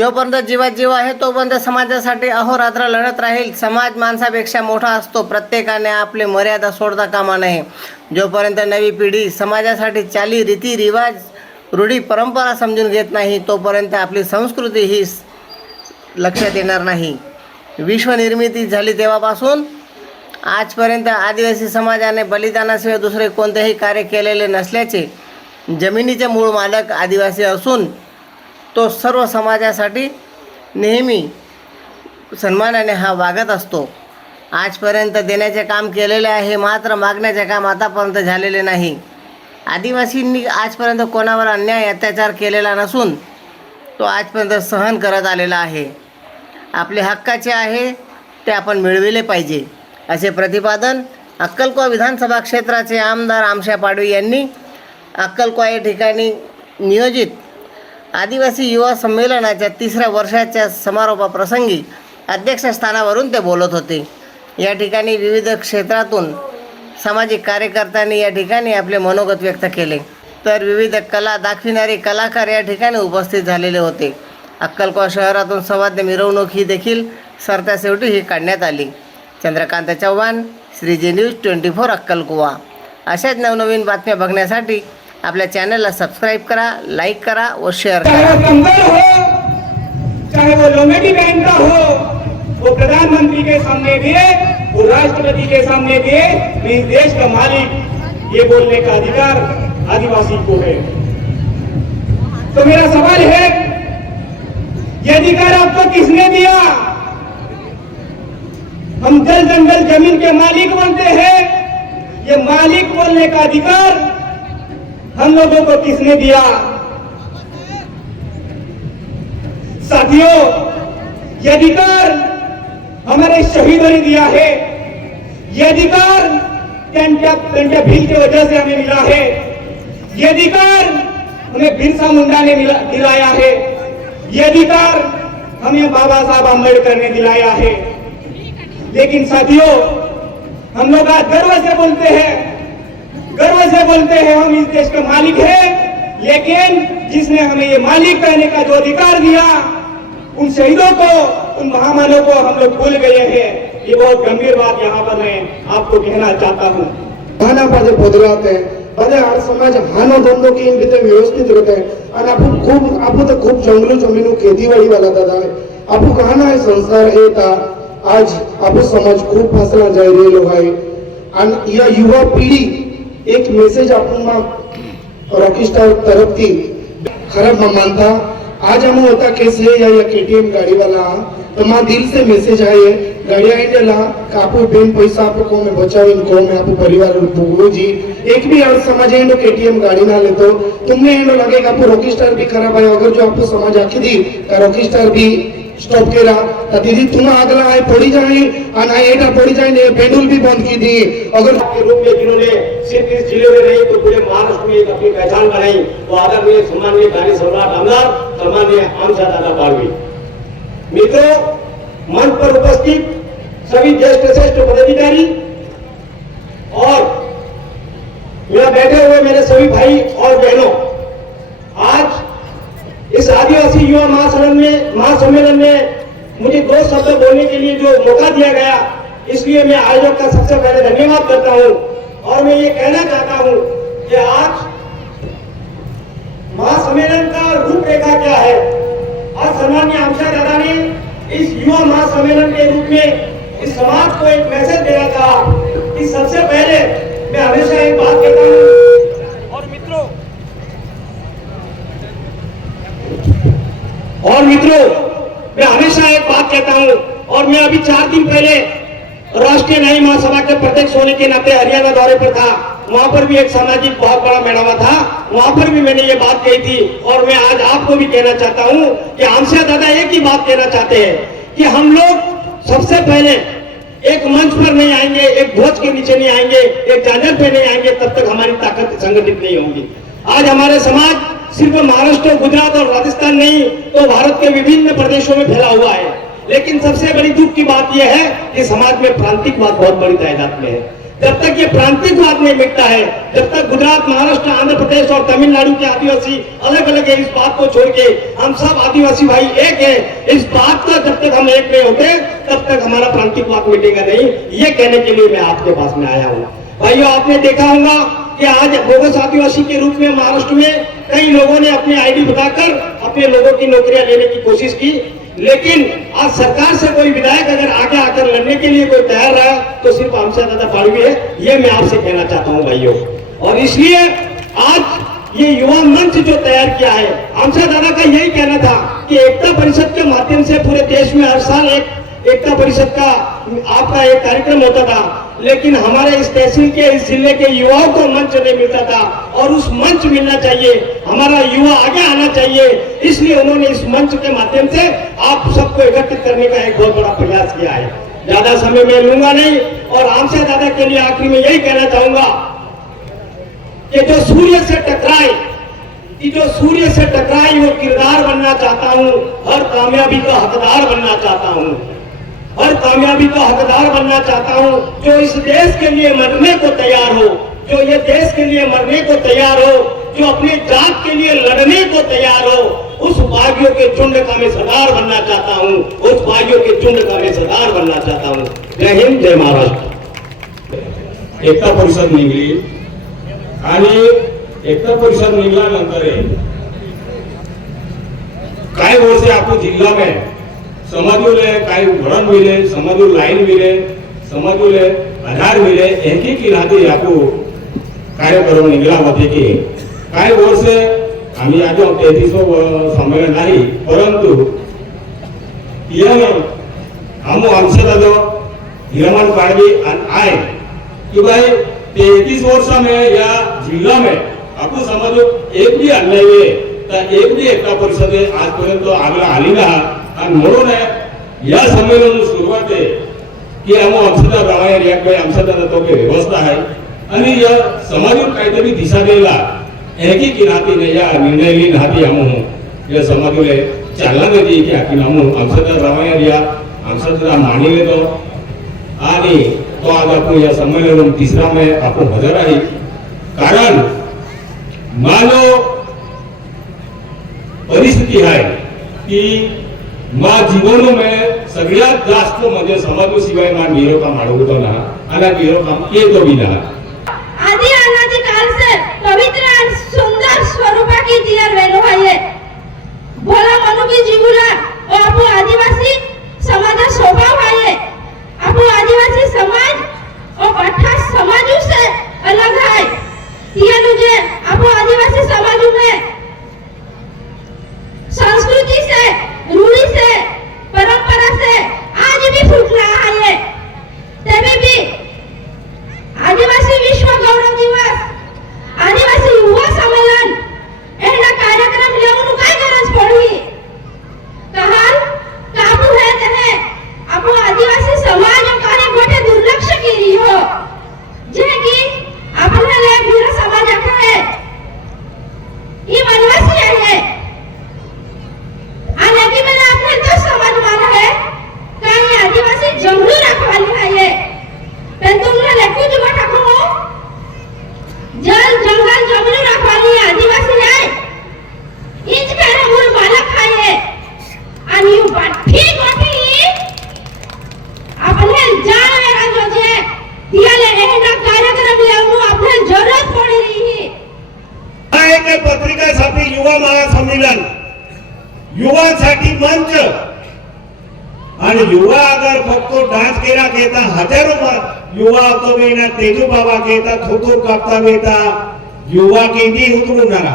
जोपर्यंत जीवात जीव आहे तोपर्यंत समाजासाठी अहोरात्र लढत राहील. समाज माणसापेक्षा मोठा असतो. प्रत्येकाने आपले मर्यादा सोडता कामा नये. जोपर्यंत नवी पिढी समाजासाठी चाली रीती रिवाज रूढी परंपरा समजून घेत नाही तोपर्यंत आपली संस्कृती ही लक्षात येणार नाही. विश्वनिर्मिती झाली तेव्हापासून आजपर्यंत आदिवासी समाजाने बलिदानाशिवाय दुसरे कोणतेही कार्य केलेले नसल्याचे जमिनीचे मूळ मालक आदिवासी असून तो सर्व समाजासाठी नेहमी सन्मानाने हा वागत असतो. आजपर्यंत देण्याचे काम केलेले आहे मात्र मागण्याचे काम आतापर्यंत झालेले नाही. आदिवासींनी आजपर्यंत कोणावर अन्याय अत्याचार केलेला नसून तो आजपर्यंत सहन करत आलेला आहे. आपले हक्काचे आहे ते आपण मिळविले पाहिजे असे प्रतिपादन अक्कलकोवा विधानसभा क्षेत्राचे आमदार आमशा पाडवी यांनी अक्कलकोवा या ठिकाणी नियोजित आदिवासी युवा संमेलनाच्या तिसऱ्या वर्षाच्या समारोपाप्रसंगी अध्यक्षस्थानावरून ते बोलत होते. या ठिकाणी विविध क्षेत्रातून सामाजिक कार्यकर्त्यांनी या ठिकाणी आपले मनोगत व्यक्त केले. तर विविध कला दाखविणारे कलाकार या ठिकाणी उपस्थित झालेले होते. अक्कलकोवा शहरातून सवाद्य मिरवणूक ही देखील सरता शेवटी ही काढण्यात आली. Chandrakant Chavan Shreeji news twenty four अक्कलकोवा. अशाच नवनवीन बातम्या बघण्यासाठी आपल्या चॅनलला सबस्क्राईब करा लाईक करा व शेअर करा। चाहे वो कंबल हो, चाहे वो लोमेटी बहन का हो, वो प्रधानमंत्री के सामने दिए वो राष्ट्रपति के सामने दिए मैं इस देश का मालिक, ये बोलने का अधिकार आदिवासी को है। तो मेरा सवाल है, ये अधिकार आपको किसने दिया? हम जल जंगल ज़मीन के मालिक बनते हैं, ये मालिक बोलने का अधिकार हम लोगों को किसने दिया? साथियों, ये अधिकार हमारे शहीदों ने दिया है। यह अधिकार भील की वजह से हमें मिला है। ये अधिकार हमें बिरसा मुंडा ने दिलाया है। ये अधिकार हमें बाबा साहब आम्बेडकर ने दिलाया है। लेकिन साथियों, हम लोग आज गर्व से बोलते हैं गर्व से बोलते हैं हम इस देश के मालिक हैं लेकिन जिसने हमें ये मालिक कहने का जो अधिकार दिया उन शहीदों को उन महामानव को हम लोग भूल गए हैं ये बहुत गंभीर बात यहाँ पर मैं आपको कहना चाहता हूँ આના પાસે પધરાતે બધે આ સમાજ હાનો ધંધો કેવી રીતે વ્યવસ્થિત રહેતે અને આપણું ખૂબ આપણું તો ખૂબ જંગલો જમીનો ખેતીવાડી વાળા દાદા આપણું કહાના એ સંસાર એ તા આજ આપણું સમાજ ખૂબ ફાસલા જઈ રહેલો હોય અને યા યુવા પીઢી એક મેસેજ આપણું રોકીસ્ટાર તરફથી ખરાબ માં માનતા आज हम होता कैसे या या केटीएम गाड़ी वाला तो मां दिल से मैसेज आए गाड़ी आए ला कापू बेन पैसा आपको को में बचाओ इनको में आपको परिवार भोगो जी एक भी और समाज है केटीएम गाड़ी ना ले तो तुम्हें एंडो लगेगा आपको रॉकी स्टार भी खराब है अगर जो आपको समझ आखी दी का रॉकी स्टार भी स्टॉप केला तो दीदी तुम अगला आए पड़ी जाए और एटा पड़ी जाए ने पेंडुल भी बंद की दी अगर के रूप में जिन्होंने सिर्फ़ इस ज़िले में नहीं तो पूरे महाराष्ट्र में एक अपनी पहचान बनाई। वो आदरणीय सम्माननीय गाड़ी सम्राट आमदार सम्माननीय आमचा दादा पाड़वी। मित्रों, मंच पर उपस्थित सभी ज्येष्ठ श्रेष्ठ पदाधिकारी और यहाँ बैठे हुए मेरे सभी भाई और बहनों, आज इस आदिवासी युवा महासम्मेलन में महासम्मेलन में मुझे दो शब्द बोलने के लिए जो मौका दिया गया, इसलिए मैं आयोजक का सबसे पहले धन्यवाद करता हूँ। और मैं ये कहना चाहता हूँ कि आज महासम्मेलन का रूपरेखा क्या है? आज सम्मान्य आमशा दादा ने इस युवा महासम्मेलन के रूप में इस समाज को एक मैसेज देना चाहा कि सबसे पहले मैं हमेशा एक बात कहता हूँ। और मित्रों और मित्रों मैं हमेशा एक बात कहता हूँ और मैं अभी चार दिन पहले राष्ट्रीय न्याय महासभा के प्रत्यक्ष होने के नाते हरियाणा दौरे पर था। वहाँ पर भी एक सामाजिक, बहुत बड़ा मेड़ावा था। वहाँ पर भी मैंने ये बात कही थी और मैं आज आपको भी कहना चाहता हूँ कि हमसे दादा एक ही बात कहना चाहते हैं कि हम लोग सबसे पहले एक मंच पर नहीं आएँगे, एक ध्वज के नीचे नहीं आएँगे, एक चादर पे नहीं आएँगे, तब तक हमारी ताकत संगठित नहीं होगी। आज हमारे समाज सिर्फ़ महाराष्ट्र, गुजरात और राजस्थान नहीं तो भारत के विभिन्न प्रदेशों में फैला हुआ है। लेकिन सबसे बड़ी दुख की बात यह है कि समाज में प्रांतिकवाद बहुत बड़ी तादाद में है। जब तक ये प्रांतिकवाद नहीं मिटता है, जब तक गुजरात, महाराष्ट्र, आंध्र प्रदेश और तमिलनाडु के आदिवासी अलग अलग है इस बात को छोड़ के, हम सब आदिवासी भाई एक है। इस बात का जब तक हम एक नहीं होते, तब तक हमारा प्रांतिकवाद मिटेगा नहीं। ये कहने के लिए मैं आपके पास में आया हूँ। भाइयों, आपने देखा होगा कि आज बोगस आदिवासी के रूप में, महाराष्ट्र में कई लोगों ने अपनी आईडी बताकर अपने लोगों की नौकरियाँ लेने की कोशिश की। लेकिन आज सरकार से कोई विधायक अगर आगे आकर लड़ने के लिए कोई तैयार रहा तो सिर्फ़ हमसे दादा फाड़वी है। ये मैं आपसे कहना चाहता हूँ, भाइयों। और इसलिए आज ये युवा मंच जो तैयार किया है हमसे दादा का यही कहना था कि एकता परिषद के माध्यम से पूरे देश में हर साल एक एकता परिषद का, आपका एक कार्यक्रम होता था। लेकिन हमारे इस तहसील के, इस ज़िले के युवाओं को मंच नहीं मिलता था। और उस मंच मिलना चाहिए। हमारा युवा आगे आना चाहिए। इसलिए उन्होंने इस मंच के माध्यम से आप सबको एकत्रित करने का एक बहुत बड़ा प्रयास किया है। ज़्यादा समय मैं लूँगा नहीं, और आमसे दादा के लिए आखिरी में यही कहना चाहूँगा कि जो सूर्य से टकराए, कि जो सूर्य से टकराए, वो किरदार बनना चाहता हूँ, हर कामयाबी का हकदार बनना चाहता हूँ। हर कामयाबी का हकदार बनना चाहता हूँ, जो इस देश के लिए मरने को तैयार हो, जो ये देश के लिए मरने को तैयार हो, जो अपनी जात के लिए लड़ने को तैयार हो, उस भाइयों के झुंड का मैं सरदार बनना चाहता हूँ, उस भाइयों के झुंड का मैं सरदार बनना चाहता हूँ। जय हिंद, जय महाराष्ट्र। एकता परिषद आणि एकता परिषद निघल्यानंतर काही वर्ष आपण जिल्हा में સમાજોલે કાંઈ વળણ હોઈએ સમાજો લાઈન હોઈએ સમાજોલે આધાર હોઈએ એકી કી રાતે આખું કાર્યક્રम निघाला होते की काही वर्ष आम्ही आज तेहतीस संमेलन नाही परंतु हम आमच्या दादो हिरमन पाडवी आणि आय की भाई तेहतीस वर्ष मे या जिल्हा मे आपण समाज एक बी आणले तर एक बी एकता परिषद आजपर्यंत आम्हाला आली ना आणि म्हणून या संमेलन सुरुवात आहे की आम्ही अक्षता रामायण या काही आमच्या तो काही व्यवस्था आहे. आणि या समाजात काहीतरी दिशा द्यायला एकी की नातीने या निर्णय ली नाती आम्ही या समाजाला चालना देते की आपण आमू आमच्या रामायण या आमच्या मानिले तो. आणि तो आज आपण या संमेलन तिसरा मे आपण हजर आहे. कारण मानो परिस्थिती आहे की मा जीवन में सगळ्यात जास्त म्हणजे समाजाशिवाय मा बिरो काम अडवतो ना आणि बिरो काम येतो बी ना आदि अनादि काल से पवित्र और सुंदर स्वरूपा की दिया रहने वाले भोला मनु की जीवना और आपू आदिवासी समाज स्वभाव है आपू आदिवासी समाज और पट्टा समाजों से अलग है ये मुझे मराठी मंच. आणि युवा अगर फक्त डान्स केला घेता हजारो युवा होतो वेना तेजू बाबा घेता थोतो कापता वेता युवा किती उतरवणारा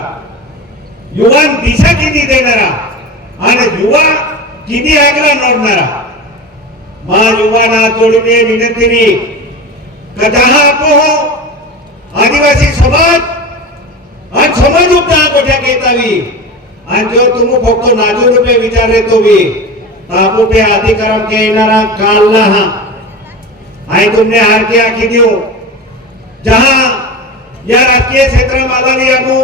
युवा दिशा किती देणारा. आणि युवा किती आगला नोडणारा मा युवाना जोडीने विनंतीने का जहा आपो हो आदिवासी समाज आणि समाज उपता कोठ्या घेतावी? आणि जो तुम फक्त नाजू रुपये विचारे तो भी आपो पे अधिकारम के येणारा काल ना हा। आणि तुमने हार के आखी दियो। जहा या राजकीय क्षेत्र मालावी आमो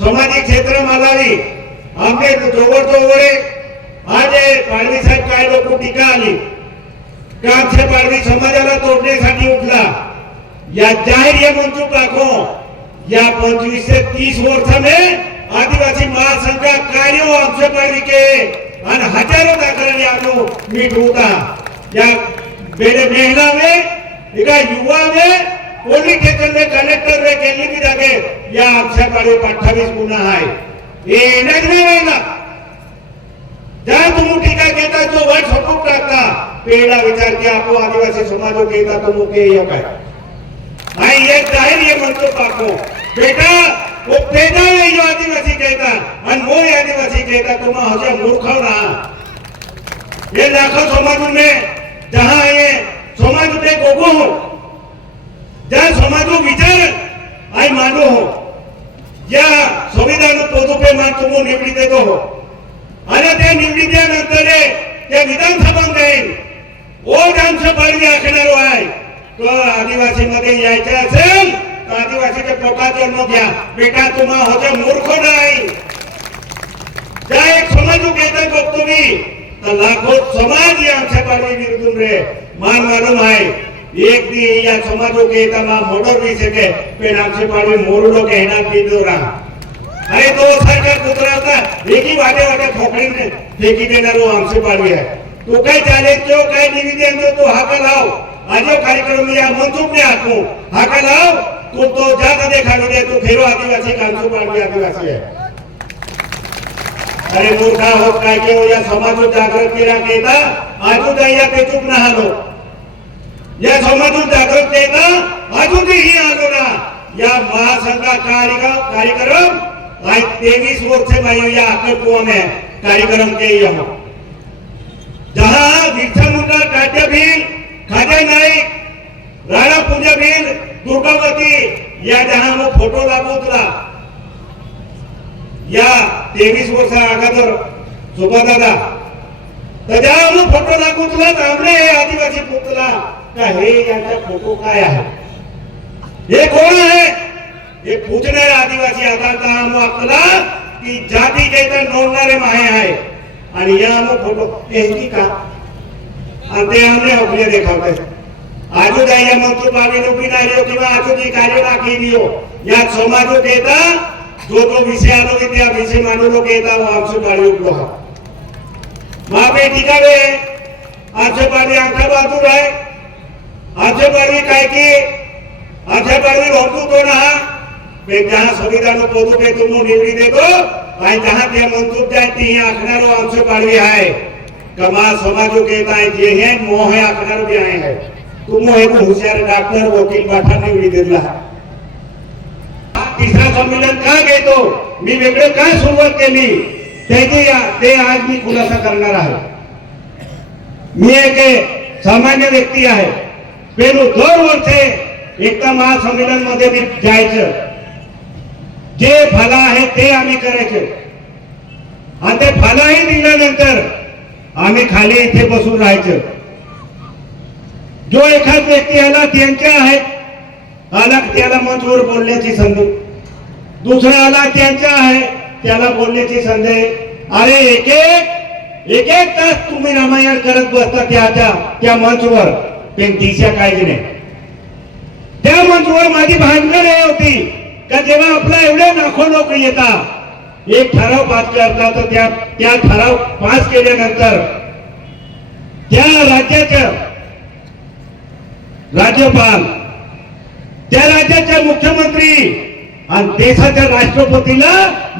सामाजिक क्षेत्र मालावी आमचे जोवड जोवडे आज पाडवी साहेब काय लोक टीका आली। का आमच्या पाडवी समाजाला तोडण्यासाठी उठला। या ज़ाहिर ये मंचू રાખો या पंचवीस से तीस वर्ष में आदिवासी महासंघ का के और हज़ारों दाखिले आपको मीट होता या मेरे महिला में एका युवा में पोलीस में कलेक्टर में केली भी जागे. या आमच्या पाडे नाही टीका घेता तो टाकता. पेड़ा विचार के आपको आदिवासी समाजों के का तुम के यो काय? आई ये ज़ाहिर ये पाको बेटा वो पैदा है यो आदिवासी कहता और वो ये आदिवासी कहता तुम हजे मूर्ख ना ये लाखों समाज में जहां ये समाज में गोगो हो जहां समाजो विचार आई मानो हो या संविधान पोदुपे मान तुम निवडी देतो हो आणि ते निवडीच्यानंतर त्या विधानसभात जाईल ओट आमचं पाणी असणार आहे तो आदिवासी मध्ये यायचं असेल तर आदिवासीच्या पोटात जन्म घ्या बेटा तुम्हा होते मूर्ख नाही ज्या एक समाज घेतात बघ तुम्ही तर लाखो समाज या आमच्या पाणी विरुद्ध रे मान मालूम आहे एक दी या समाजो के तना मोटर भी सके पेन आमचे पाणी मोरडो के हेना पीदो रहा अरे तो सरकार कुतरावता एकी वाटे वाटे ठोकळीने फेकी देणारो आमचे पाडवी आहे तो काय चालेल तो काय निवेदन दो तो हाका लाव आजो कार्यक्रम या मंचूक ने हाकू तो तो जात देखाडू दे तो फेरो आदिवासी कांचो पाडवी आदिवासी आहे अरे मूर्खा होत काय के या समाजो जागृत केला केता आजू या ते चूक ना हालो या समाजून जागृत अजून ही आलो ना. या महासंघा कार्यक्रम कार्यक्रम आज तेईस वर्ष में या अकल कुआ में कार्यक्रम के यहाँ जहाँ बिरसा मुंडा टाटा भील, खाजा नाईक, राणा पूजा भील दुर्गावती या जहाँ फोटो दाखवतला या तेवीस वर्ष अगोदर झोपा दादा त्याच्या फोटो दाखवतला तांबडे हे आदिवासी पुतला का हे यांचा फोटो काय आहे? हे कोण आहे? हे पूजणारे आदिवासी आता काम आपला की जाती के तर नोंदणारे माहे आहे. आणि या फोटो हे का आणि ते आमने आपले देखावते. जाइए मग तू पाणी रुपी नाही रियो किंवा आजू जी कार्य राखी रियो या समाजो केता जो तो विषय आलो की त्या विषय मानू लोक येता वो आमचे पाणी उपलो हा। मापे ठिकाणे आमचे पाणी आमच्या बाजूला आहे आमचे पाणी काय की आमच्या पाणी होतो तो ना। पे जहाँ संविधान पोदू पे तुम निवडी देतो आणि जहाँ ते मंतूक जाय ती आखणारो आमचे पाडवी आहे कमा समाजो कहता है जे है, मोह है आखणारो भी आहे है। तुम एक हुशार डॉक्टर वकील बाठा निवडी दिला तिसरा संमेलन का घेतो? मी वेगळं काय सुरुवात केली? ते आज मी खुलासा करणार आहे. मी एक सामान्य व्यक्ती आहे. पेरू दर वर्षे एकता महासंमेलनमध्ये मी जायचं. जे फला आहे ते आम्ही करायचे. आणि ते फलाही दिल्यानंतर आम्ही खाली इथे बसून राहायचं. जो एखाद व्यक्ती आला त्यांच्या आहेत आला त्याला मंचवर बोलण्याची संधी. दुसरा आला त्यांच्या आहे त्याला बोलण्याची संधी. अरे एक एक एक तास तुम्ही रामायण करत बसता त्याच्या त्या मंचवर पण दिशा काळजी नाही. त्या मंचवर माझी भांडण हे होती. का जेव्हा आपला एवढे लाखो लोक येतात एक ठराव पास करता तर त्या त्या ठराव पास केल्यानंतर त्या राज्याच्या राज्यपाल त्या राज्याच्या मुख्यमंत्री आणि देशाच्या राष्ट्रपतीला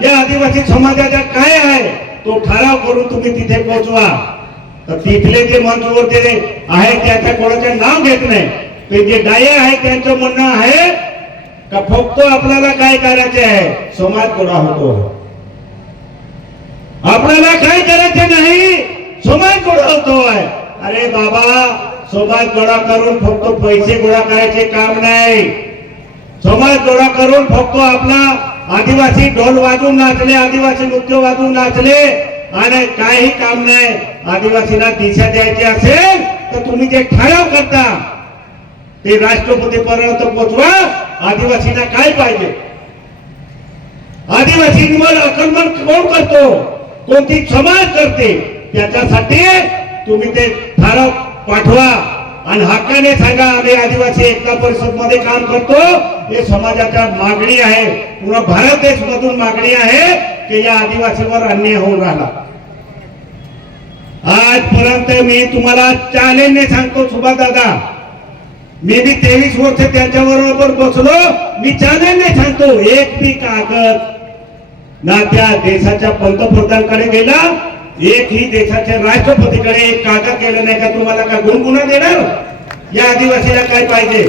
या आदिवासी समाजाचा काय आहे तो ठराव करून तुम्ही तिथे पोहोचवा तर तिथले जे मंचवर ते आहे त्याच्या कोणाचे नाव घेत नाही. ते जे डाये आहे त्यांचं म्हणणं आहे का फक्त आपल्याला काय करायचे आहे? समाज गोळा होतो? आपल्याला काय करायचे नाही? समाज गोळा होतो आहे अरे बाबा समाज गोळा करून फक्त पैसे गोळा करायचे काम नाही. समाज गोळा करून फक्त आपला आदिवासी ढोल वाजून नाचले आदिवासी नृत्य वाजून नाचले आणि काही काम नाही. आदिवासीला दिशा द्यायची असेल तर तुम्ही जे ठराव करता ते राष्ट्रपती पर्यंत पोचवा. आदिवासींना काय पाहिजे? आदिवासींवर आक्रमण कोण करतो? कोणती समाज करते? त्याच्यासाठी तुम्ही ते ठराव पाठवा. आणि हक्काने सांगा आम्ही आदिवासी एकता परिषदमध्ये काम करतो. हे समाजाच्या मागणी आहे. पूर्ण भारत देश मधून मागणी आहे की या आदिवासीवर अन्याय होऊन राहिला. आजपर्यंत मी तुम्हाला चॅलेंजने सांगतो सुभाष दादा मी बी तेवीस वर्ष त्यांच्या बरोबर बसलो. मी चॅलेंजने सांगतो एक बी कागद ना त्या देशाच्या पंतप्रधानकडे गेला एक ही देशाच्या राष्ट्रपतीकडे एक कागद केलं नाही का तुम्हाला का गुणगुणा देणार? या आदिवासीला काय पाहिजे?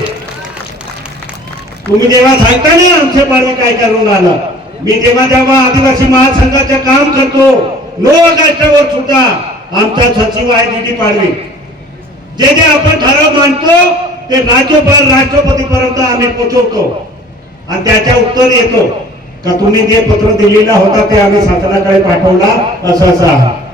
तुम्ही जेव्हा सांगता ना आमचे पाणी काय करून आलं? मी जेव्हा जेव्हा आदिवासी महासंघाचं काम करतो नो ऑगस्टवर सुद्धा आमचा सचिव आहे डी पाडवी. जे जे आपण ठराव मांडतो ते राज्यपाल राष्ट्रपती पर्यंत आम्ही पोहोचवतो आणि त्याच्या उत्तर येतो. का तुम्ही जे पत्र दिलेला होता ते आम्ही शासनाकडे पाठवला असं असं